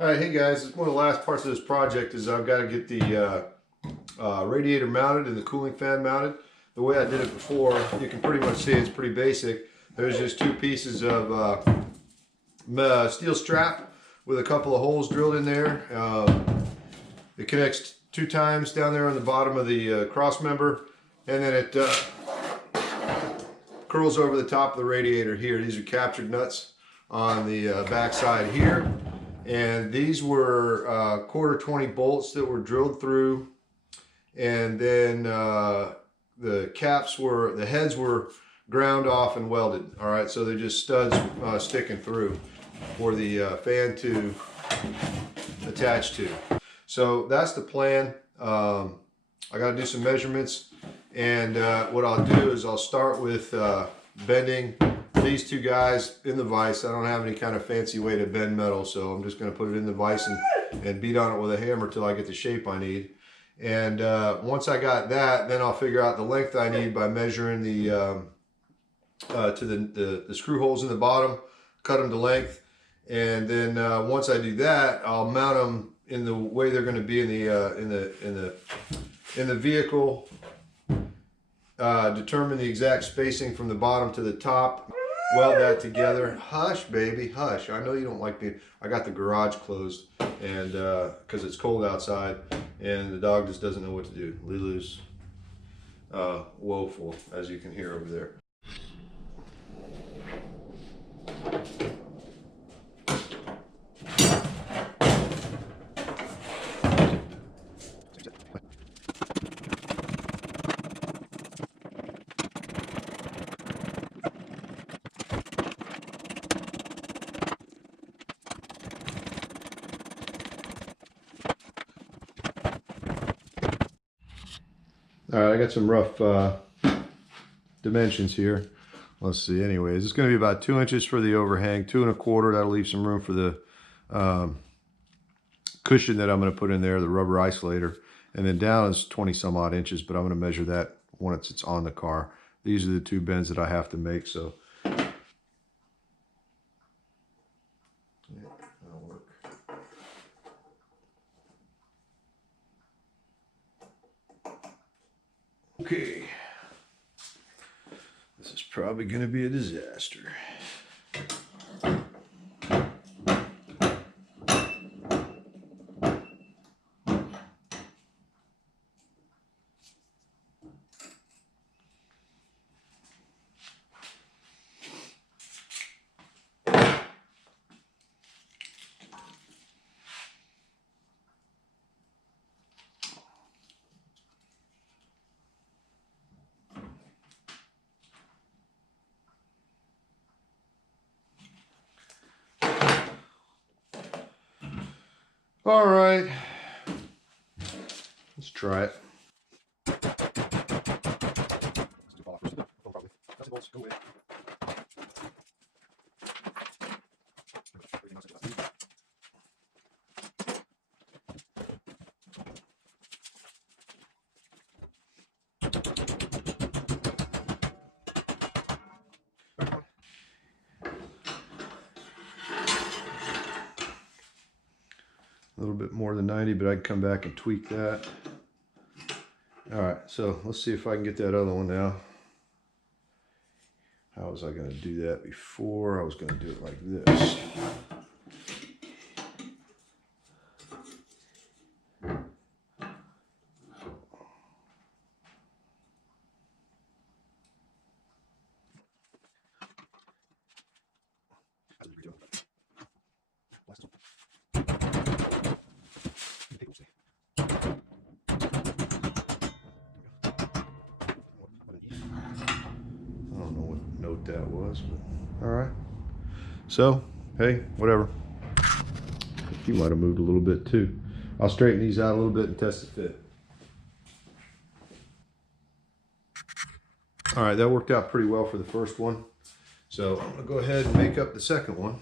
All right, hey guys, one of the last parts of this project is I've got to get the radiator mounted and the cooling fan mounted. The way I did it before, you can pretty much see it's pretty basic. There's just two pieces of steel strap with a couple of holes drilled in there. It connects 2 times down there on the bottom of the cross member, and then it curls over the top of the radiator here. These are captured nuts on the back side here. And these were quarter 20 bolts that were drilled through, and then the heads were ground off and welded. All right, so they're just studs sticking through for the fan to attach to. So that's the plan. I got to do some measurements, and what I'll do is I'll start with bending these two guys in the vise. I don't have any kind of fancy way to bend metal, so I'm just going to put it in the vise and beat on it with a hammer till I get the shape I need. And once I got that, then I'll figure out the length I need by measuring the screw holes in the bottom, cut them to length, and then once I do that, I'll mount them in the way they're going to be in the vehicle. Determine the exact spacing from the bottom to the top. Weld that together. Hush, baby, hush. I know you don't like me. I got the garage closed, and because it's cold outside, and the dog just doesn't know what to do. Lulu's woeful, as you can hear over there. All right, I got some rough dimensions here. Let's see. Anyways, it's going to be about 2 inches for the overhang, 2 1/4. That'll leave some room for the cushion that I'm going to put in there, the rubber isolator. And then down is 20 some odd inches, but I'm going to measure that once it's on the car. These are the 2 bends that I have to make, so. Yeah, that'll work. Okay, this is probably going to be a disaster. All right, let's try it. A little bit more than 90, but I can come back and tweak that. All right, so let's see if I can get that other one now. How was I going to do that before? I was going to do it like this. That was, but all right. So, hey, whatever. He might have moved a little bit too. I'll straighten these out a little bit and test the fit. All right, that worked out pretty well for the first one. So I'm gonna go ahead and make up the second one.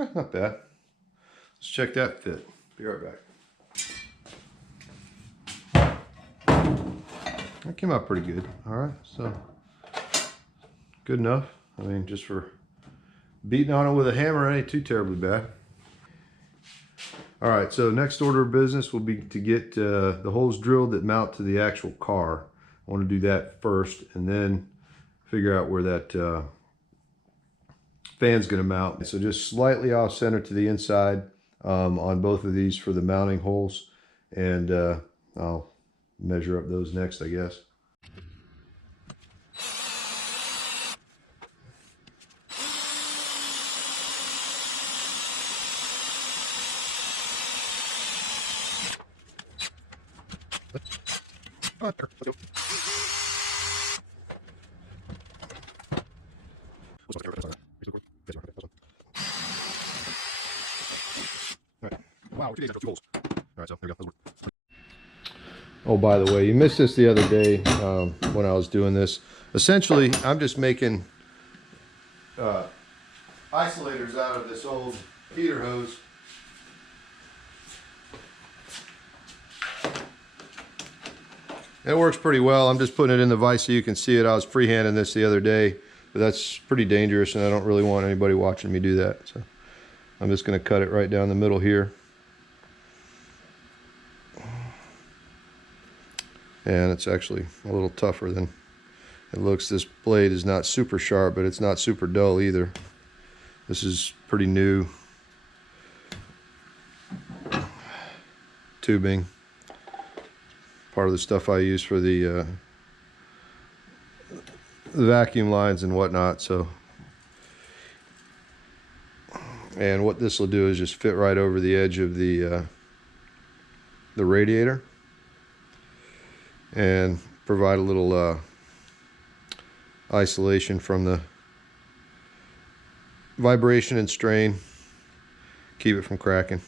Not bad. Let's check that fit. Be right back. That came out pretty good. All right, so good enough. I mean, just for beating on it with a hammer, it ain't too terribly bad. All right, so next order of business will be to get the holes drilled that mount to the actual car. I want to do that first and then figure out where that fan's going to mount. So just slightly off center to the inside on both of these for the mounting holes, and I'll measure up those next, I guess. Wow, 2 days after 2 holes. All right, so there we go. Oh, by the way, you missed this the other day when I was doing this. Essentially, I'm just making isolators out of this old heater hose. It works pretty well. I'm just putting it in the vise so you can see it. I was freehanding this the other day, but that's pretty dangerous, and I don't really want anybody watching me do that. So I'm just going to cut it right down the middle here. And it's actually a little tougher than it looks. This blade is not super sharp, but it's not super dull either. This is pretty new tubing. Part of the stuff I use for the vacuum lines and whatnot. So, and what this will do is just fit right over the edge of the radiator and provide a little isolation from the vibration and strain, keep it from cracking.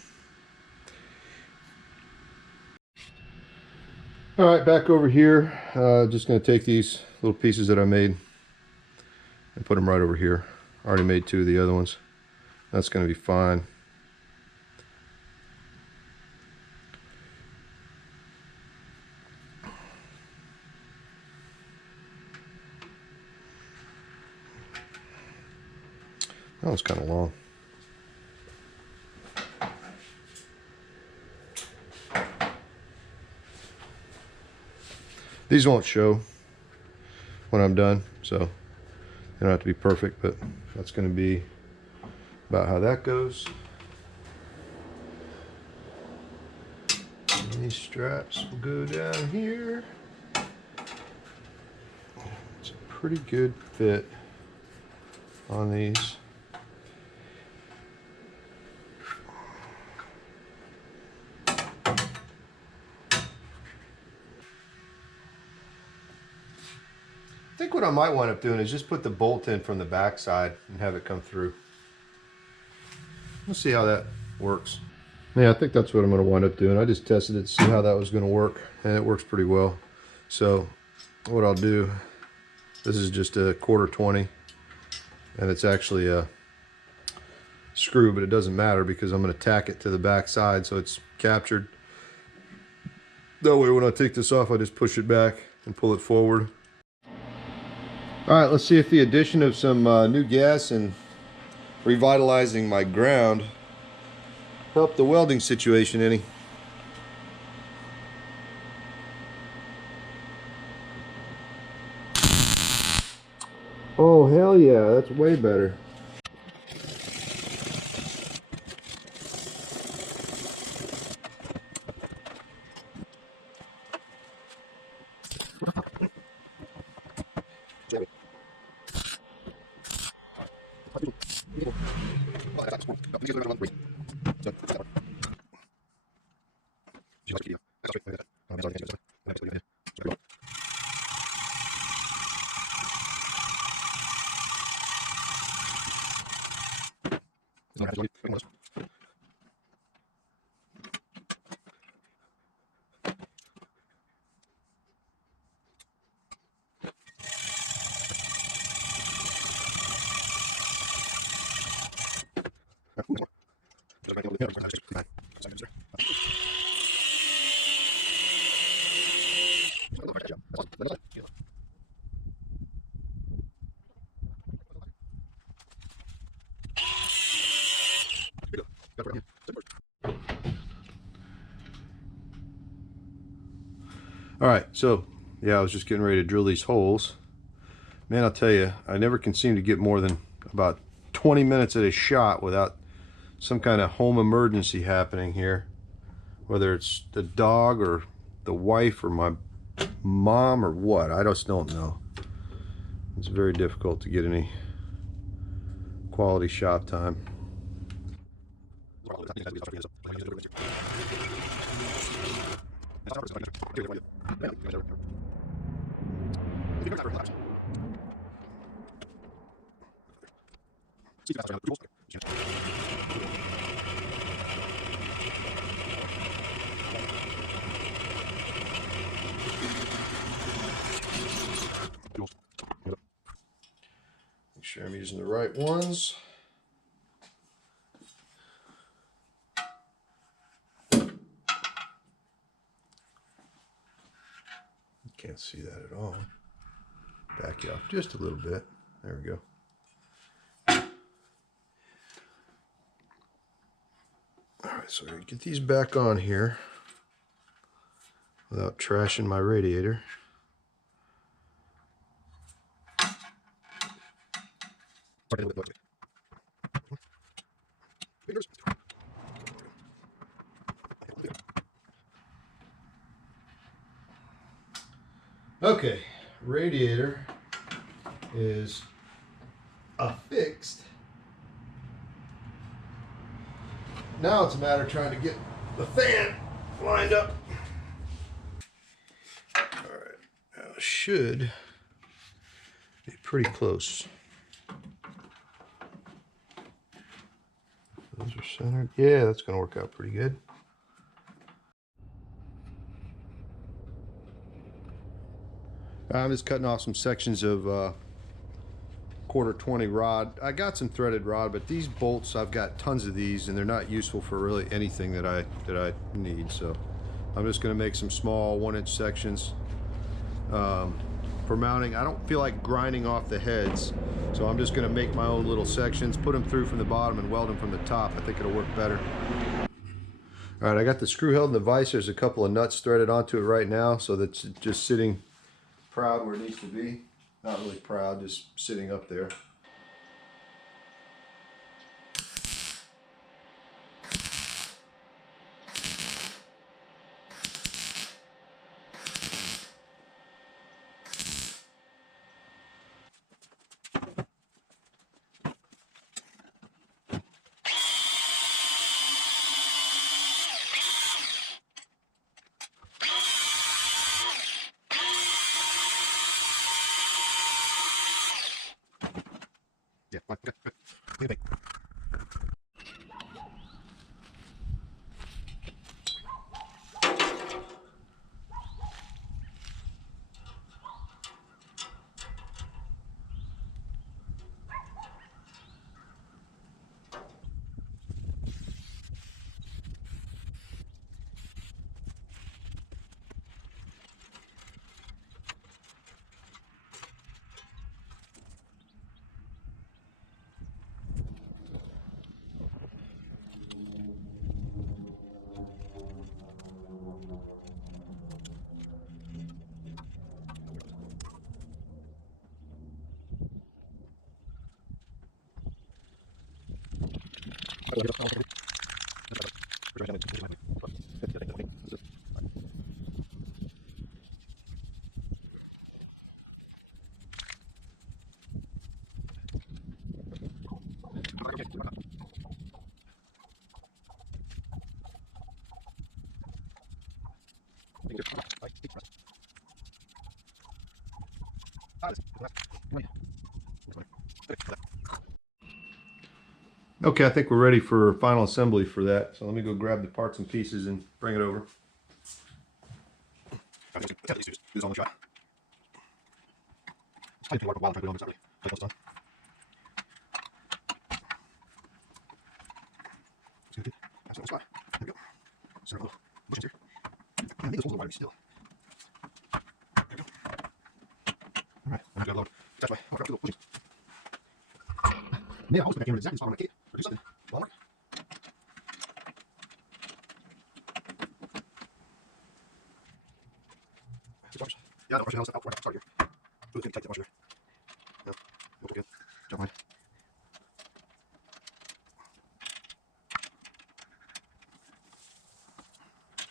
All right, back over here, just going to take these little pieces that I made and put them right over here. I already made 2 of the other ones. That's going to be fine. That was kind of long. These won't show when I'm done, so they don't have to be perfect, but that's going to be about how that goes. And these straps will go down here. It's a pretty good fit on these. I think what I might wind up doing is just put the bolt in from the back side and have it come through. We'll see how that works. Yeah, I think that's what I'm going to wind up doing. I just tested it to see how that was going to work, and it works pretty well. So what I'll do, this is just a 1/4-20, and it's actually a screw, but it doesn't matter because I'm going to tack it to the back side so it's captured. That way when I take this off, I just push it back and pull it forward. All right, let's see if the addition of some new gas and revitalizing my ground helped the welding situation any. Oh, hell yeah, that's way better. All right, so yeah, I was just getting ready to drill these holes. Man, I'll tell you, I never can seem to get more than about 20 minutes at a shot without some kind of home emergency happening here. Whether it's the dog or the wife or my mom or what, I just don't know. It's very difficult to get any quality shop time. Make sure I'm using the right ones. Can't see that at all. Back you off just a little bit. There we go. All right, so I get these back on here without trashing my radiator. Okay, radiator is affixed. Now it's a matter of trying to get the fan lined up. All right, now it should be pretty close. Those are centered. Yeah, that's going to work out pretty good. I'm just cutting off some sections of quarter 20 rod. I got some threaded rod, but these bolts, I've got tons of these and they're not useful for really anything that I need. So I'm just going to make some small 1-inch sections for mounting. I don't feel like grinding off the heads, so I'm just going to make my own little sections, put them through from the bottom and weld them from the top. I think it'll work better. All right, I got the screw held in the vise. There's a couple of nuts threaded onto it right now, so that's just sitting proud where it needs to be. Not really proud, just sitting up there. Yeah, good. Okay, I think we're ready for final assembly for that. So let me go grab the parts and pieces and bring it over. Nice little spot. There we go. Center a little bushes here. Yeah, maybe those holes a little wider still. There we go. All right, I'm gonna load. That's why I'll drop two little bushings. Maybe I always put that camera exactly the spot on my cape or do something. Will that work? Yeah, no, brush it out before I start here. Ooh, it's gonna tight that washer there. No, looks good. Jump line.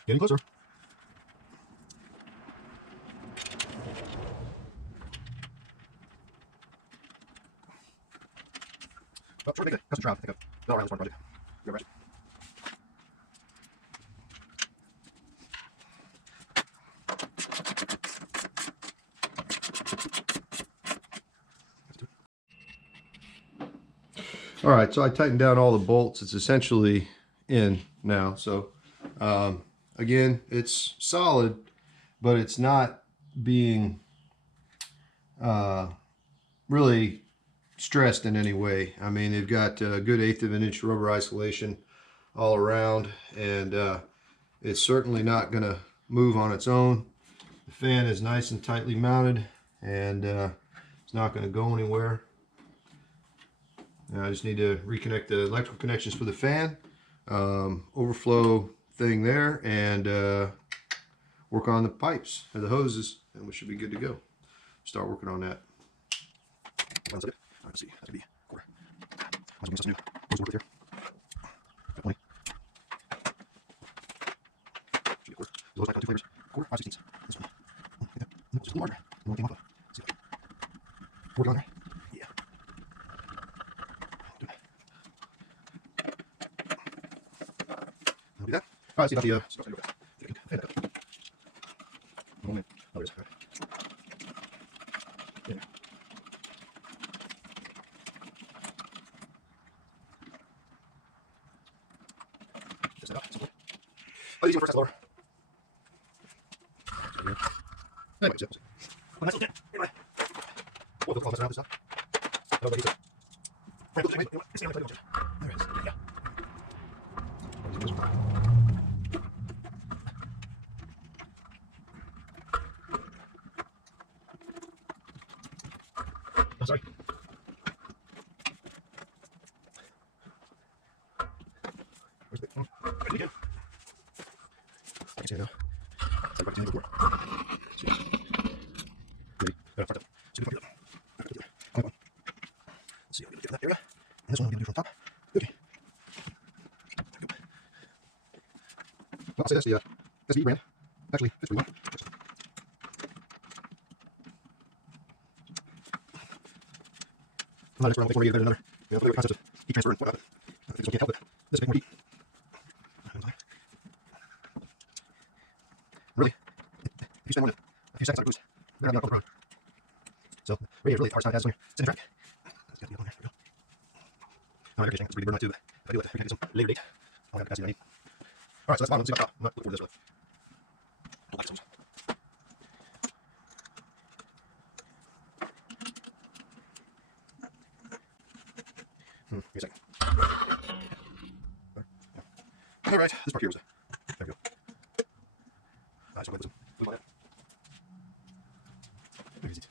Getting closer. Oh, sure, make a custom shroud. I think I've done around this one project. Go rest. All right, so I tightened down all the bolts. It's essentially in now. So again, it's solid, but it's not being really stressed in any way. I mean, they've got a good 1/8 of an inch rubber isolation all around, and it's certainly not going to move on its own. The fan is nice and tightly mounted, and it's not going to go anywhere. Now I just need to reconnect the electrical connections for the fan, overflow thing there, and work on the pipes and the hoses, and we should be good to go. Start working on that. All right, let's see. That's gonna be a quarter. Might as well get something new. Hose work right there. Got plenty. Should be a quarter. Those like 2 flavors. Quarter, 5/16. This one. Get that. No, it's a little larger than what came off of. Let's see. 40 on there. Yeah. Do that. I'll do that. All right, let's see about the stuff. Fan that up. Oh man. Oh, there's. All right. Yeah. Just that up. Oh, these are first, that's lower. Anyway, so. Oh, nice little dent. Anyway. What the fuck is this stuff? Oh, but he's a. Right, wait, it's the only place. There it is. Yeah. I'm sorry. Where's the phone? Right again. I can see it now. It's like right before. Ready? Front up. See if I can get up. Come on. Let's see if we can get to that area. And this one we're going to do from top. Okay. Well, I'll say that's the SB brand. Actually, that's pretty well. I'm not an expert on which one better than another. Yeah, I'm familiar with the concept of heat transfer and whatnot. I think this one can't help it. This is more heat. Really, if you spend more than a few seconds on a boost, they're not on the road. So, radiator really hard time as when you're sitting in traffic. Let's get on there. There we go. I'm not that's pretty burn that too, but if I do it, we can get some later date. I'll have the capacity I need. Alright, so that's bottom. Let's see about top. I'm not looking for this really. I like this one. Give me a second. Alright, this part here was there we go. Alright, so I'm going to put some glue on it. Very easy.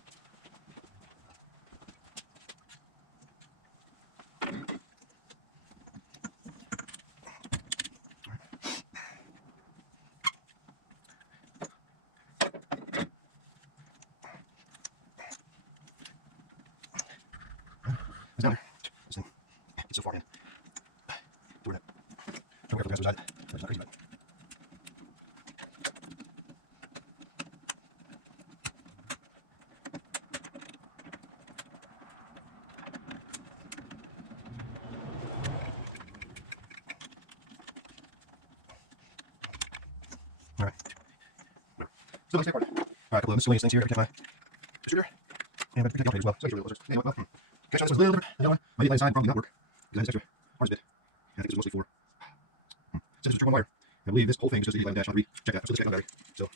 It's down there. This thing gets so far in. Doing it. Don't care for the guys beside it. It's not crazy, but. Alright. So let's take part. Alright, a couple of miscellaneous things here. I can take my distributor. And I can take the alternator as well. So I can really anyway, well, okay, so this one's a little different. The other one, my lead line side probably not work. Because it's extra hardest bit. And I think this was mostly for. Since it's just one wire. I believe this whole thing is just a lead line dash on 3. Check that. So this guy's on battery. So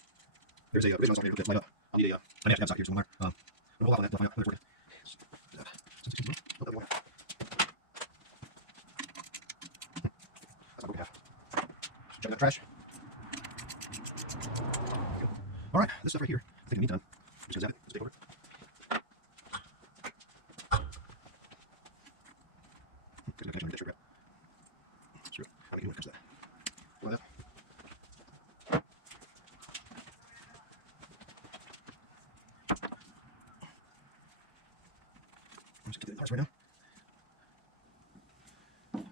there's a original alternator that light up. I'll need a dash outside here somewhere. We'll hold off on that. I'll find out whether it's working. That's not broken half. trash. All right, this stuff right here. I think in the meantime, I'm just gonna zap it. Let's take over. There's no connection on that shirt wrap. Sure. How do you know when it comes to that? What about that? I'm just gonna get the parts right now.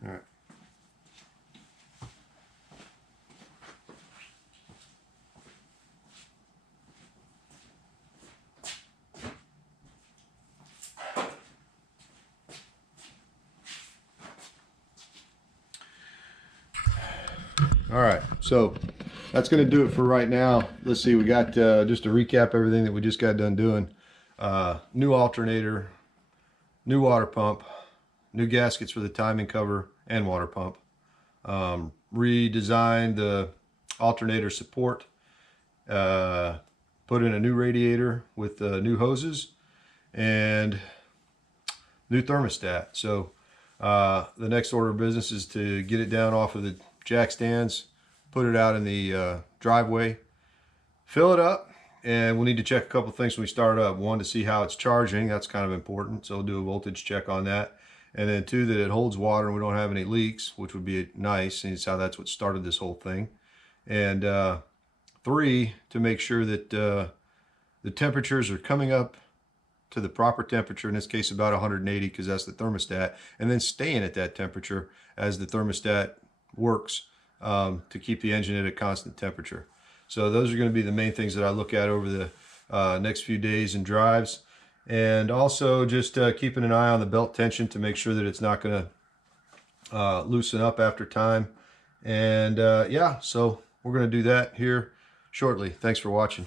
All right. All right, so that's going to do it for right now. Let's see, we got just to recap everything that we just got done doing. New alternator, new water pump, new gaskets for the timing cover and water pump. Redesigned the alternator support. Put in a new radiator with new hoses and new thermostat. So the next order of business is to get it down off of the jack stands, put it out in the driveway, fill it up, and we'll need to check a couple things when we start up. One, to see how it's charging. That's kind of important, so we'll do a voltage check on that. And then two, that it holds water and we don't have any leaks, which would be nice, and it's how that's what started this whole thing. And three, to make sure that the temperatures are coming up to the proper temperature, in this case about 180, because that's the thermostat, and then staying at that temperature as the thermostat works to keep the engine at a constant temperature. So those are going to be the main things that I look at over the next few days and drives. And also just keeping an eye on the belt tension to make sure that it's not going to loosen up after time. And yeah, so we're going to do that here shortly. Thanks for watching.